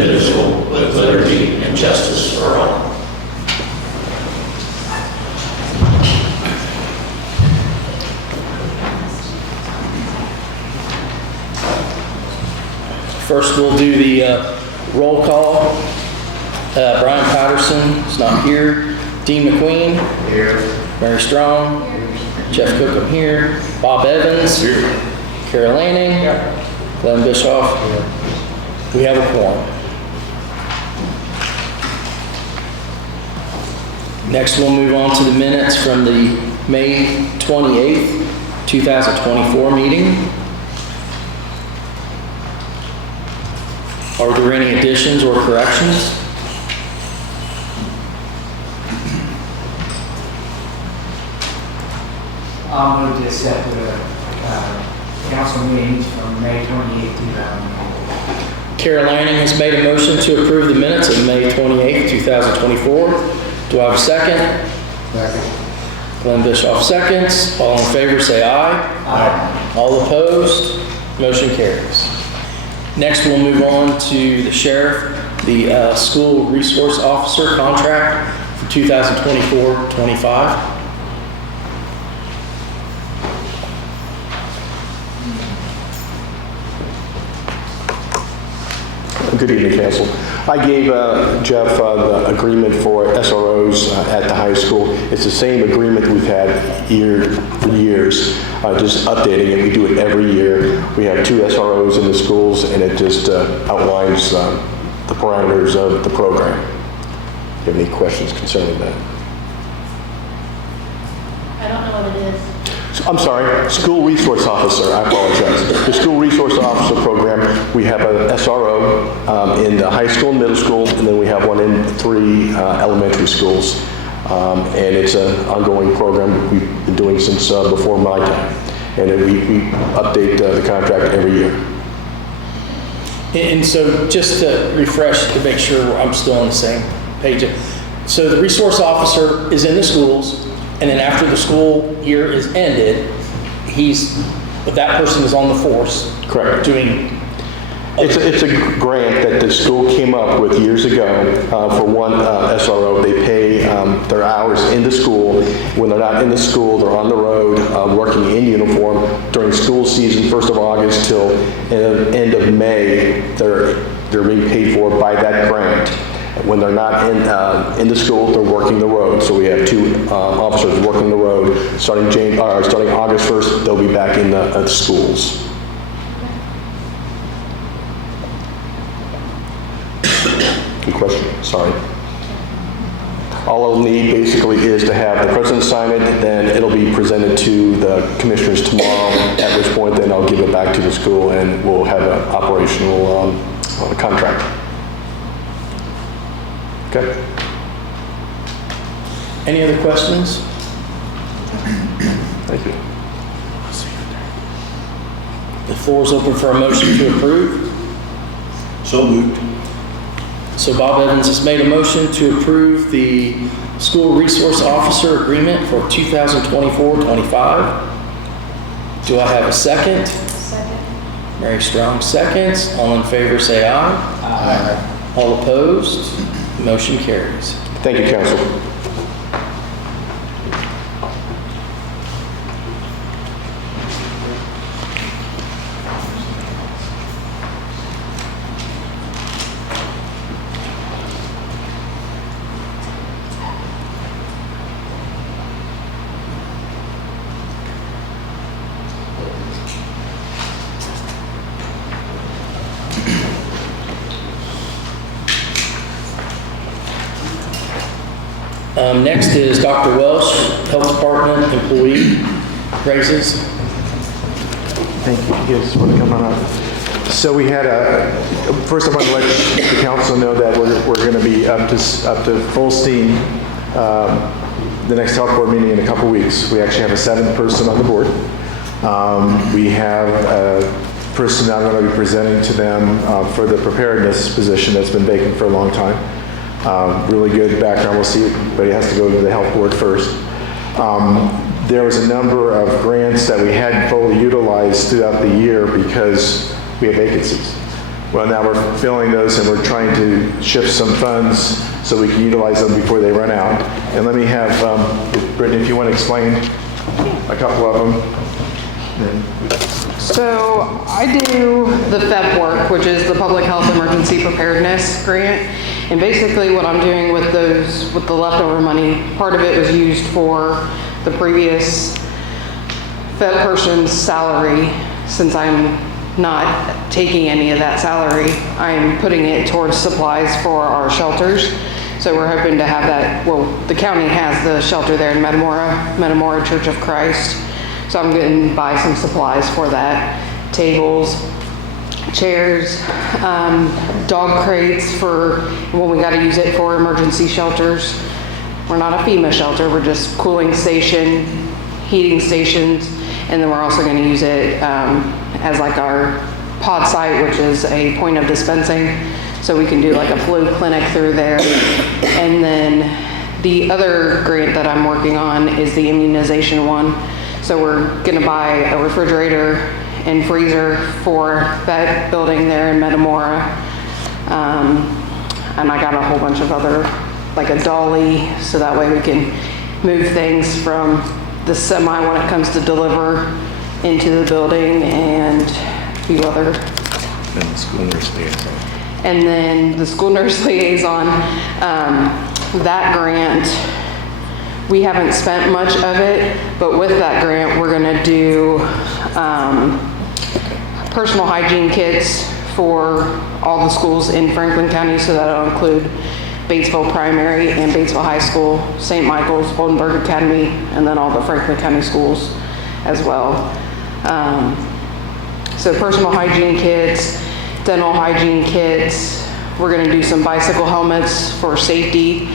indivisible, with liberty and justice for all. First, we'll do the roll call. Brian Patterson is not here. Dean McQueen. Here. Mary Strong. Jeff Cookham here. Bob Evans. Here. Carol Lanning. Glenn Bischoff. We have a quorum. Next, we'll move on to the minutes from the May 28th, 2024 meeting. Are there any additions or corrections? I'll move to accept the council meetings from May 28, 2024. Carol Lanning has made a motion to approve the minutes of May 28, 2024. Do I have a second? Second. Glenn Bischoff seconds. All in favor say aye. Aye. All opposed? Motion carries. Next, we'll move on to the sheriff, the school resource officer contract for 2024-25. Good evening, Council. I gave Jeff the agreement for SROs at the high school. It's the same agreement we've had for years, just updating it. We do it every year. We have 2 SROs in the schools, and it just outlines the parameters of the program. Do you have any questions concerning that? I don't know what it is. I'm sorry, school resource officer, I apologize. The school resource officer program, we have a SRO in the high school and middle school, and then we have one in 3 elementary schools. And it's an ongoing program we've been doing since before my time. And we update the contract every year. And so just to refresh, to make sure I'm still on the same page. So the resource officer is in the schools, and then after the school year is ended, that person is on the force. Correct. Doing. It's a grant that the school came up with years ago for one SRO. They pay their hours in the school. When they're not in the school, they're on the road working in uniform. During school season, 1st of August till end of May, they're being paid for by that grant. When they're not in the school, they're working the road. So we have 2 officers working the road. Starting August 1st, they'll be back in the schools. Good question. Sorry. All I'll need basically is to have the president sign it, then it'll be presented to the commissioners tomorrow, at which point then I'll give it back to the school and we'll have an operational contract. Okay. Any other questions? Thank you. The floor is open for a motion to approve. So moved. So Bob Evans has made a motion to approve the school resource officer agreement for 2024-25. Do I have a second? Second. Mary Strong seconds. All in favor say aye. Aye. All opposed? Motion carries. Thank you, Council. Next is Dr. Welsh, Health Department employee raises. Thank you. Yes, want to come on up. So we had first I want to let the council know that we're going to be up to full steam the next health board meeting in a couple weeks. We actually have a 7th person on the board. We have a person I'm going to be presenting to them for the preparedness position that's been vacant for a long time. Really good background. We'll see, but he has to go to the health board first. There was a number of grants that we hadn't fully utilized throughout the year because we have vacancies. Well, now we're filling those and we're trying to shift some funds so we can utilize them before they run out. And let me have, Brittany, if you want to explain a couple of them. So I do the FEP work, which is the Public Health Emergency Preparedness Grant. And basically what I'm doing with those, with the leftover money, part of it was used for the previous FEP person's salary. Since I'm not taking any of that salary, I'm putting it towards supplies for our shelters. So we're hoping to have that, well, the county has the shelter there in Metamora Church of Christ. So I'm going to buy some supplies for that. Tables, chairs, dog crates for when we got to use it for emergency shelters. We're not a FEMA shelter, we're just cooling station, heating stations, and then we're also going to use it as like our pod site, which is a point of dispensing. So we can do like a flu clinic through there. And then the other grant that I'm working on is the immunization one. So we're gonna buy a refrigerator and freezer for that building there in Metamora. And I got a whole bunch of other, like a dolly, so that way we can move things from the semi when it comes to deliver into the building, and a few other. And the school nurse liaison. And then the school nurse liaison, that grant, we haven't spent much of it, but with that grant, we're gonna do personal hygiene kits for all the schools in Franklin County, so that'll include Batesville Primary and Batesville High School, St. Michael's, Oldenburg Academy, and then all the Franklin County schools as well. So personal hygiene kits, dental hygiene kits. We're gonna do some bicycle helmets for safety.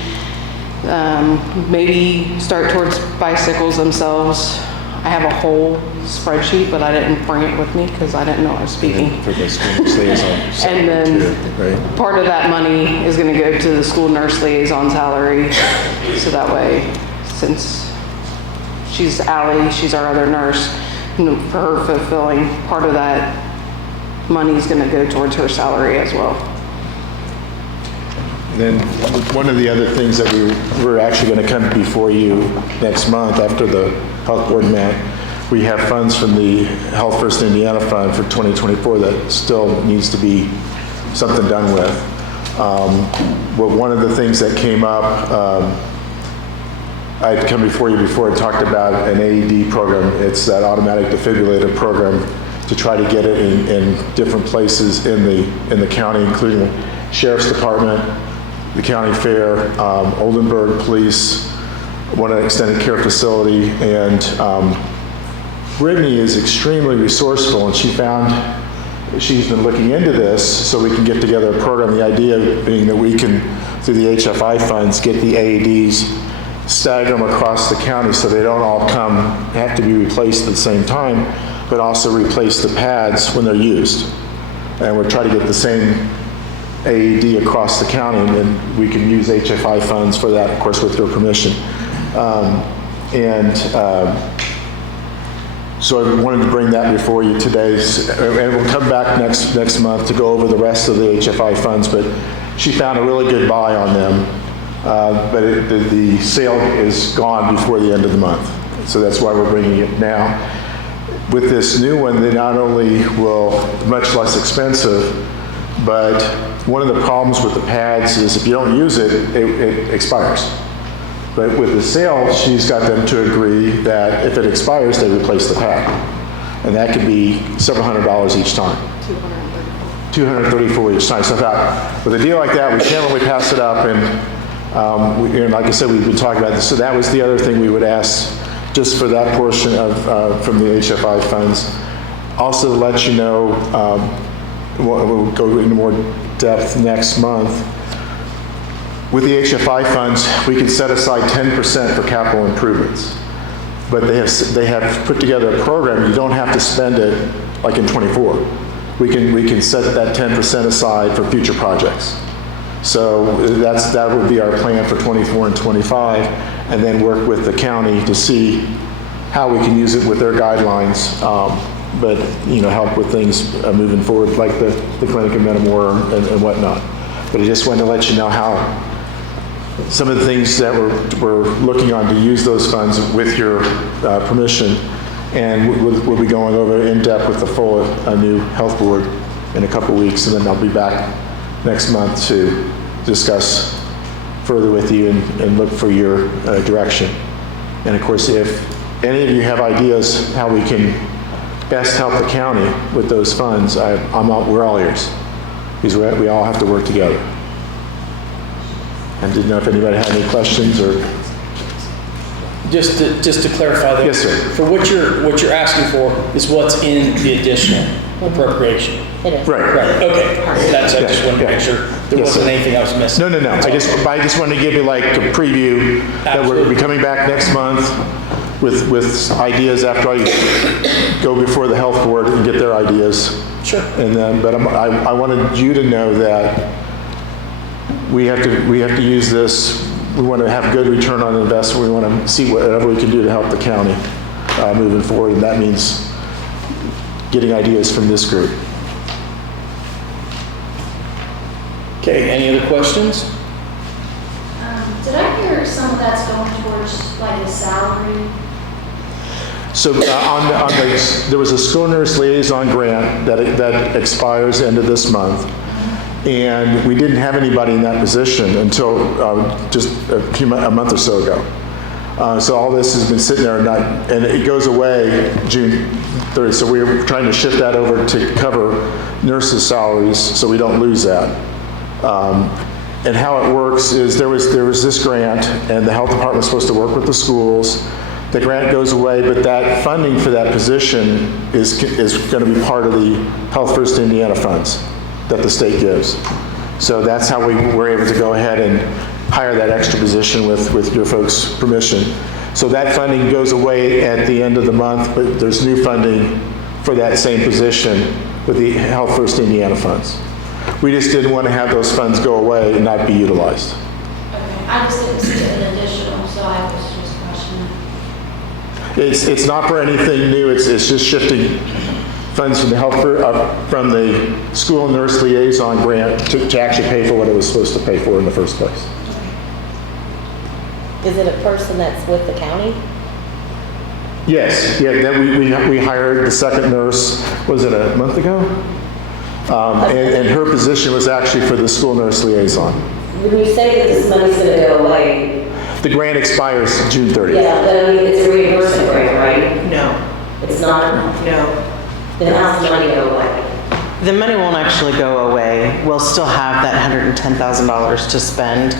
Maybe start towards bicycles themselves. I have a whole spreadsheet, but I didn't bring it with me because I didn't know I was speaking. For the school nurse liaison. And then Right. part of that money is gonna go to the school nurse liaison salary. So that way, since she's Ally, she's our other nurse, and for her fulfilling, part of that money is gonna go towards her salary as well. Then one of the other things that we're actually going to come before you next month after the health board met, we have funds from the Health First Indiana Fund for 2024 that still needs to be something done with. But one of the things that came up, I'd come before you before and talked about an AED program. It's that Automated Defibrillator Program to try to get it in different places in the county, including the Sheriff's Department, the county fair, Oldenburg Police, one extended care facility, and Brittany is extremely resourceful, and she's been looking into this so we can get together a program. The idea being that we can, through the HFI funds, get the AEDs, stagger them across the county so they don't all have to be replaced at the same time, but also replace the pads when they're used. And we're trying to get the same AED across the county, and then we can use HFI funds for that, of course, with your permission. So I wanted to bring that before you today, and we'll come back next month to go over the rest of the HFI funds, but she found a really good buy on them, but the sale is gone before the end of the month, so that's why we're bringing it now. With this new one, they not only will much less expensive, but one of the problems with the pads is if you don't use it, it expires. But with the sale, she's got them to agree that if it expires, they replace the pad. And that could be several $100s each time. $234 each time. So I thought, with a deal like that, we can't really pass it up. And like I said, we've been talking about this. So that was the other thing we would ask, just for that portion of from the HFI funds. Also to let you know, we'll go into more depth next month. With the HFI funds, we can set aside 10% for capital improvements. But they have put together a program, you don't have to spend it like in '24. We can set that 10% aside for future projects. So that would be our plan for '24 and '25, and then work with the county to see how we can use it with their guidelines help with things moving forward, like the clinic in Metamora and whatnot. But I just wanted to let you know how some of the things that we're looking on to use those funds with your permission. And we'll be going over in depth with the full new health board in a couple weeks, and then I'll be back next month to discuss further with you and look for your direction. And of course, if any of you have ideas how we can best help the county with those funds, we're all ears, because we all have to work together. And didn't know if anybody had any questions or. Just to clarify that. Yes, sir. For what you're asking for is what's in the additional appropriation. It is. Right. Okay. I just wanted to make sure there Yes, wasn't sir. anything I was missing. No. I just wanted to give you like a preview that we'll be coming back next month with ideas after I go before the health board and get their ideas. Sure. And then, but I wanted you to know that we have to use this. We want to have good return on investment. We want to see whatever we can do to help the county moving forward, and that means getting ideas from this group. Okay, any other questions? Did I hear some of that's going towards like a salary? So there was a school nurse liaison grant that expires end of this month. And we didn't have anybody in that position until just a month or so ago. So all this has been sitting there and it goes away June 30th. So we're trying to shift that over to cover nurses' salaries so we don't lose that. And how it works is there was this grant, and the health department was supposed to work with the schools. The grant goes away, but that funding for that position is going to be part of the Health First Indiana funds that the state gives. So that's how we were able to go ahead and hire that extra position with your folks' permission. So that funding goes away at the end of the month, but there's new funding for that same position with the Health First Indiana funds. We just didn't want to have those funds go away and not be utilized. Okay, I just didn't see an additional, so I was just questioning. It's not for anything new, it's just shifting funds from from the school nurse liaison grant to actually pay for what it was supposed to pay for in the first place. Is it a person that's with the county? Yes, yeah, then we hired the second nurse, was it a month ago? And her position was actually for the school nurse liaison. When you say that this money's going to go away, The grant expires June 30th. yeah, but I mean, it's a reimbursement grant, right? No, It's not? no. Then how's the money go away? The money won't actually go away. We'll still have that $110,000 to spend.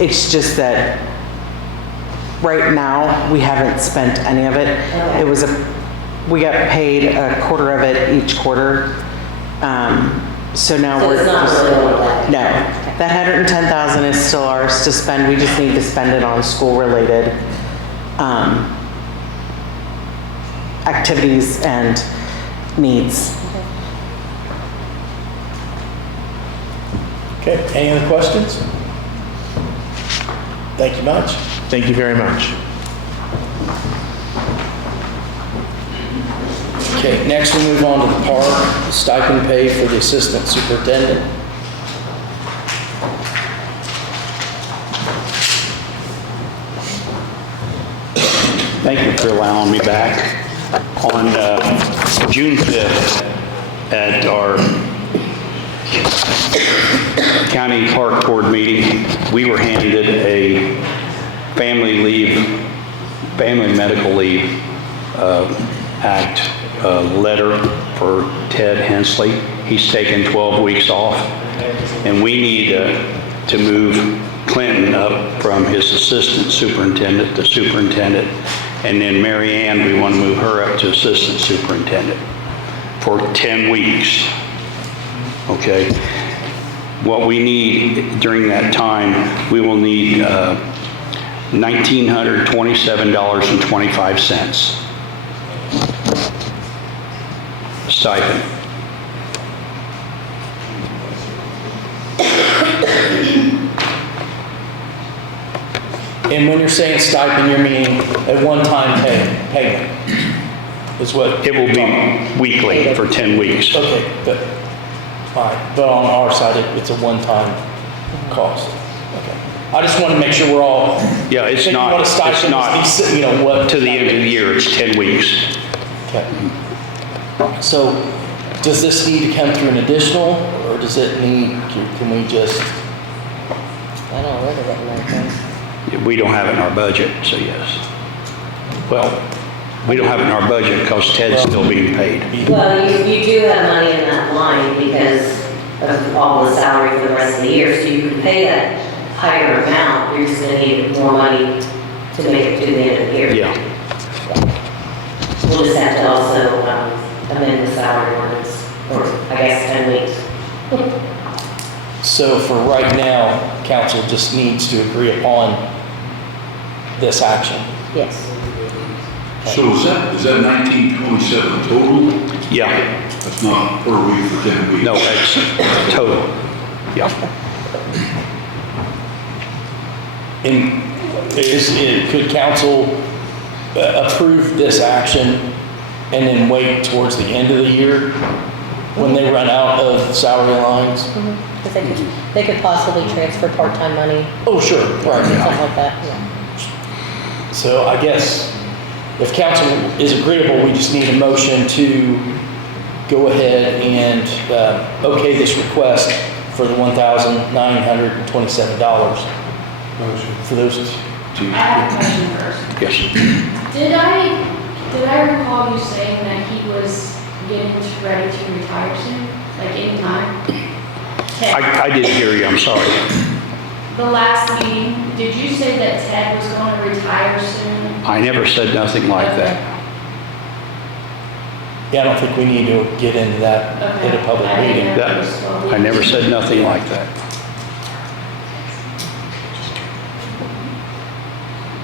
It's just that right now, we haven't spent any of it. Okay. We got paid a quarter of it each quarter. So now So we're it's not just, really all that? no. That $110,000 is still ours to spend. We just need to spend it on school-related activities and needs. Okay, any other questions? Thank you much. Thank you very much. Okay, next we move on to the park, stipend pay for the assistant superintendent. Thank you for allowing me back. On June 5th, at our county park board meeting, we were handed a family medical leave act letter for Ted Hensley. He's taken 12 weeks off, and we need to move Clinton up from his assistant superintendent to superintendent, and then Mary Ann, we want to move her up to assistant superintendent for 10 weeks. Okay? What we need during that time, we will need $1,927.25 stipend. And when you're saying stipend, you're meaning a one-time payment. is what? It will be weekly for 10 weeks. Okay, but, all right, but on our side, it's a one-time cost. Okay. I just want to make sure we're all. Yeah, it's thinking not, what a stipend it's is, not, you know, what. to the end of the year, it's 10 weeks. Okay. So, does this need to come through an additional, or does it need, can we just? I don't really get my thing. We don't have it in our budget, so yes. Well, we don't have it in our budget because Ted's still being paid. Well, you do have money in that line because of all the salary for the rest of the year, so you can pay that higher amount, you're just gonna need more money to make it to the end of the year. Yeah. We'll just have to also amend the salary ordinance for, I guess, 10 weeks. So for right now, council just needs to agree upon this action. Yes. So is that 1927 total? Yeah. That's not per week for 10 weeks? No, that's total. Yeah. And could council approve this action and then wait towards the end of the year when they run out of salary lines? Because they could possibly transfer part-time money, Oh, sure, something right. like that, yeah. So I guess if council is agreeable, we just need a motion to go ahead and okay this request for the $1,927 for those two. I have a question first. Yes. Did I recall you saying that he was getting ready to retire soon? Like anytime? Ted, I didn't hear you, I'm sorry. the last meeting, did you say that Ted was going to retire soon? I never said nothing like that. Yeah, I don't think we need to get into that in a public I didn't meeting. know it was 12 weeks. I never said nothing like that.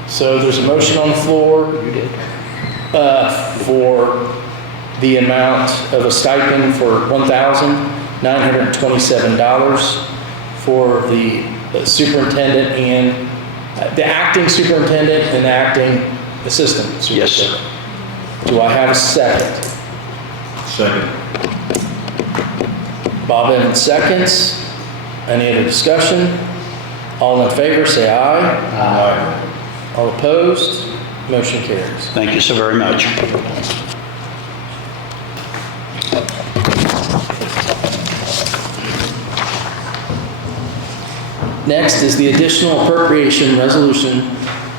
So there's a motion on the floor. You did. For the amount of a stipend for $1,927 for the superintendent and the acting superintendent and the acting assistant Yes. superintendent. Do I have a second? Second. Bob Evans seconds. Any other discussion? All in favor, say aye. Aye. All opposed? Motion carries. Thank you so very much. Next is the additional appropriation resolution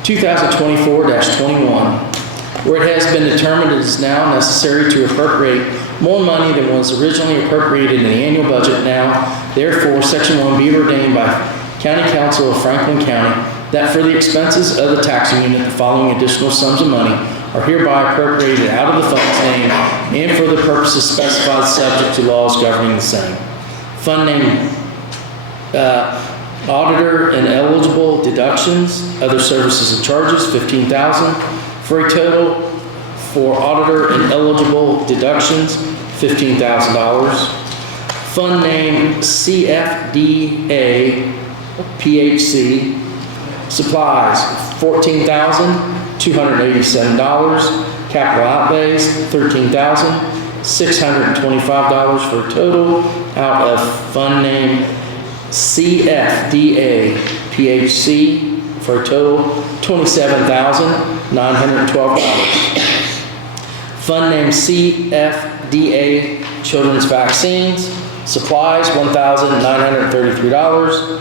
2024-21, where it has been determined it is now necessary to appropriate more money than was originally appropriated in the annual budget now. Therefore, Section 1 be ordained by County Council of Franklin County that for the expenses of the taxing unit, the following additional sums of money are hereby appropriated out of the fund's name and for the purposes specified subject to laws governing the same. Fund name, auditor and eligible deductions, other services and charges, $15,000, for a total for auditor and eligible deductions, $15,000. Fund name CFDA PHC, supplies, $14,287. Capital outlays, $13,625 for a total out of fund name CFDA PHC for a total $27,912. Fund name CFDA Children's Vaccines, supplies, $1,933.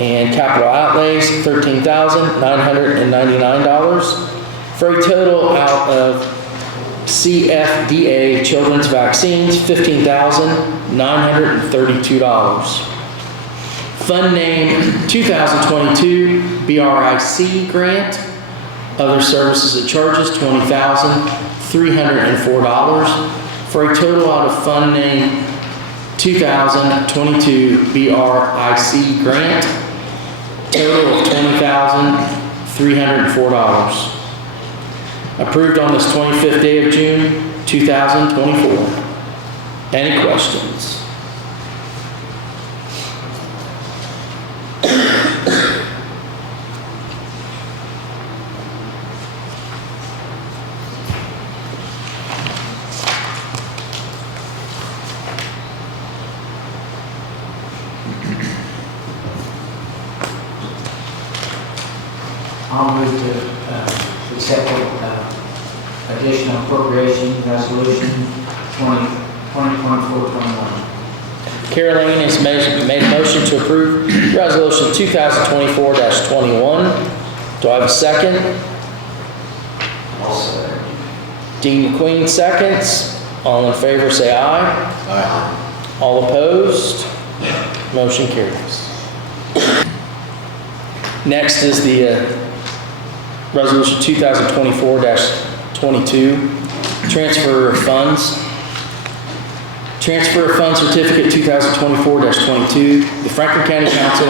And capital outlays, $13,999 for a total out of CFDA Children's Vaccines, $15,932. Fund name 2022 BRIC grant, other services and charges, $20,304 for a total out of fund name 2022 BRIC grant, total of $20,304. Approved on this 25th day of June, 2024. Any questions? I'll move to accept additional appropriation resolution 2024-21. Caroline has made a motion to approve Resolution 2024-21. Do I have a second? I'll second. Dean McQueen seconds. All in favor say aye. Aye. All opposed? Motion carries. Next is the Resolution 2024-22, transfer of funds. Transfer of funds certificate 2024-22. The Franklin County Council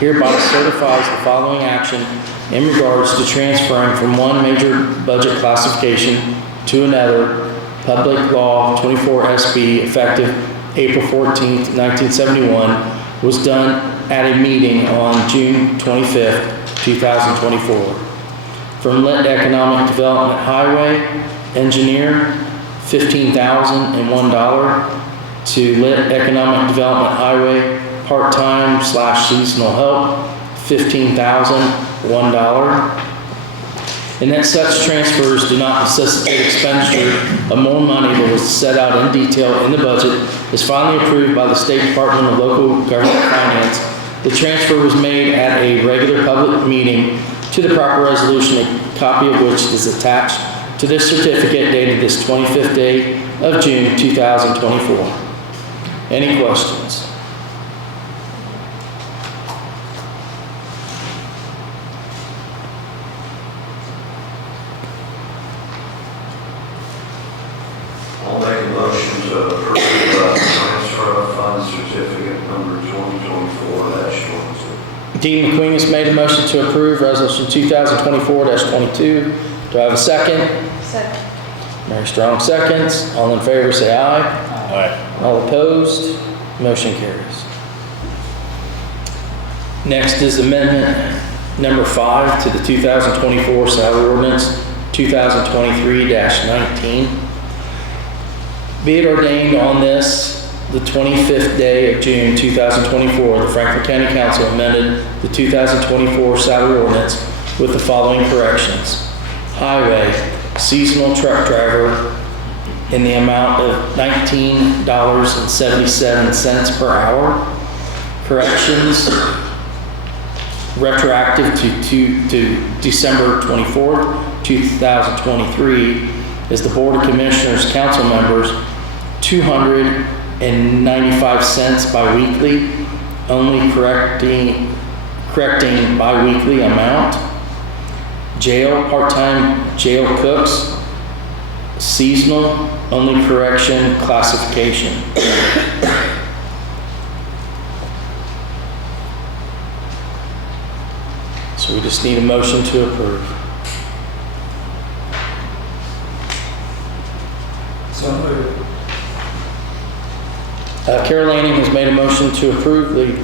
hereby certifies the following action in regards to transferring from one major budget classification to another. Public Law 24 SB, effective April 14th, 1971, was done at a meeting on June 25th, 2024. From Lit Economic Development Highway Engineer, $15,001 to Lit Economic Development Highway Part-Time / Seasonal Help, $15,001. And that such transfers do not necessitate expenditure of more money than was set out in detail in the budget is finally approved by the State Department of Local Government Finance. The transfer was made at a regular public meeting to the proper resolution, a copy of which is attached to this certificate dated this 25th day of June 2024. Any questions? I'll make a motion to approve transfer of funds certificate number 2024-22. Dean McQueen has made a motion to approve Resolution 2024-22. Do I have a second? Second. Mary Strong seconds. All in favor say aye. Aye. All opposed? Motion carries. Next is amendment number 5 to the 2024 salary ordinance 2023-19. Be it ordained on this, the 25th day of June 2024, the Franklin County Council amended the 2024 salary ordinance with the following corrections. Highway seasonal truck driver in the amount of $19.77 per hour. Corrections retroactive to December 24th, 2023 is the Board of Commissioners council members $295 biweekly, only correcting biweekly amount. Jail, part-time jail cooks, seasonal, only correction classification. So we just need a motion to approve. So moved. Carol Lanning has made a motion to approve the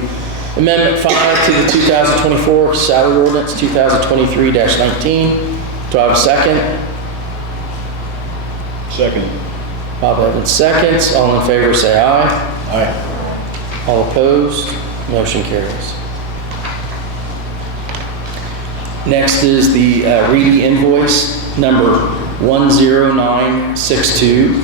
Amendment 5 to the 2024 Salary Ordinance 2023-19. Do I have a second? Second. Bob Evans seconds. All in favor say aye. Aye. All opposed? Motion carries. Next is the Reid invoice number 10962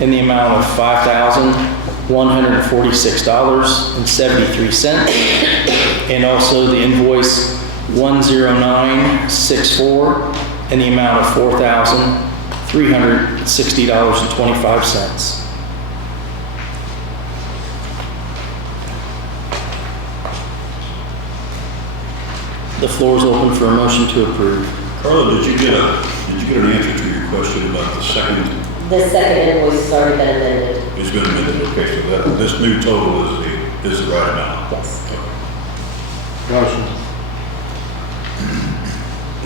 in the amount of $5,146.73, and also the invoice 10964 in the amount of $4,360.25. The floor is open for a motion to approve. Carla, did you get an answer to your question about the second? The second invoice has already been amended. It's been amended, okay, so this new total is the right amount? Yes. Motion.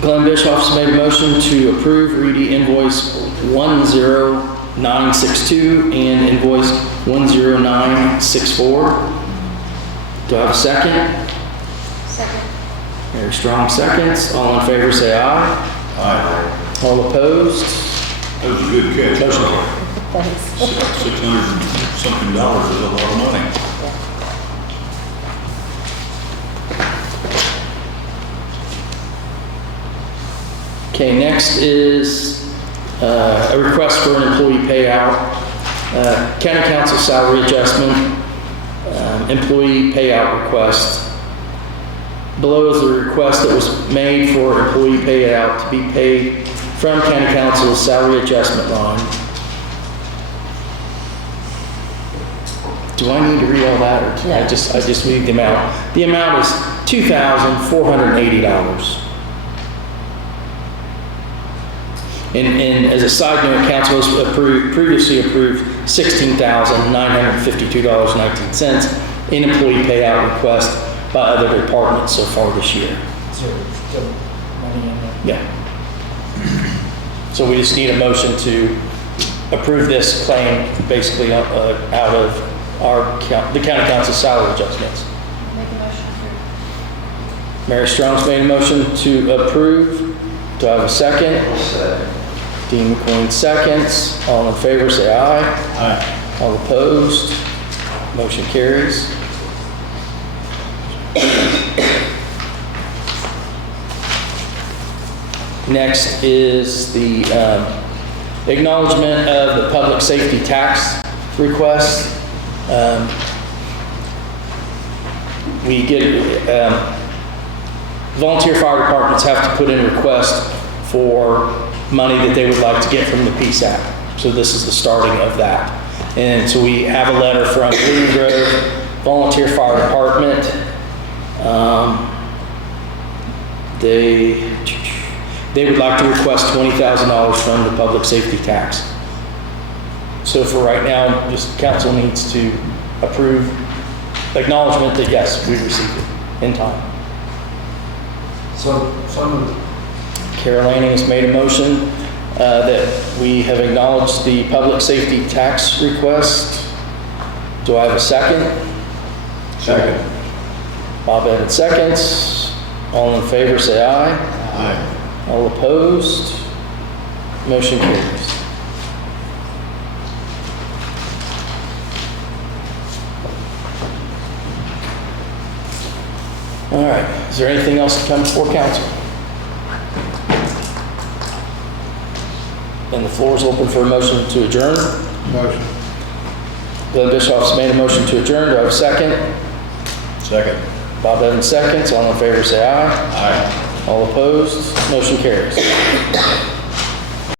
Glenn Bischoff's made a motion to approve Reid invoice 10962 and invoice 10964. Do I have a second? Second. Mary Strong seconds. All in favor say aye. Aye. All opposed? That was a good catch. Motion Carla. Thanks. $600 and something is a lot of money. Okay, next is a request for an employee payout. County Council salary adjustment, employee payout request. Below is the request that was made for employee payout to be paid from County Council's salary adjustment line. Do I need to read all that, or I just read the amount? The amount is $2,480. And as a side note, council has previously approved $16,952.19 in employee payout request by other departments so far this year. Still money in there? Yeah. So we just need a motion to approve this claim, basically out of the county council salary adjustments. Make a motion to Mary Strong's made a motion to approve. Do I have a second? Dean McQueen seconds. All in favor, say aye. Aye. All opposed? Motion carries. Next is the acknowledgement of the public safety tax request. We get, volunteer fire departments have to put in a request for money that they would like to get from the Peace Act. So this is the starting of that. And so we have a letter from William Grove Volunteer Fire Department. They would like to request $20,000 from the public safety tax. So for right now, just council needs to approve acknowledgement that yes, we received it in time. So moved. Carol Lanning has made a motion that we have acknowledged the public safety tax request. Do I have a second? Second. Bob Evans seconds. All in favor, say aye. Aye. All opposed? Motion carries. All right, is there anything else to come before council? And the floor is open for a motion to adjourn. Motion. Glenn Bischoff's made a motion to adjourn. Do I have a second? Second. Bob Evans seconds. All in favor, say aye. Aye. All opposed? Motion carries.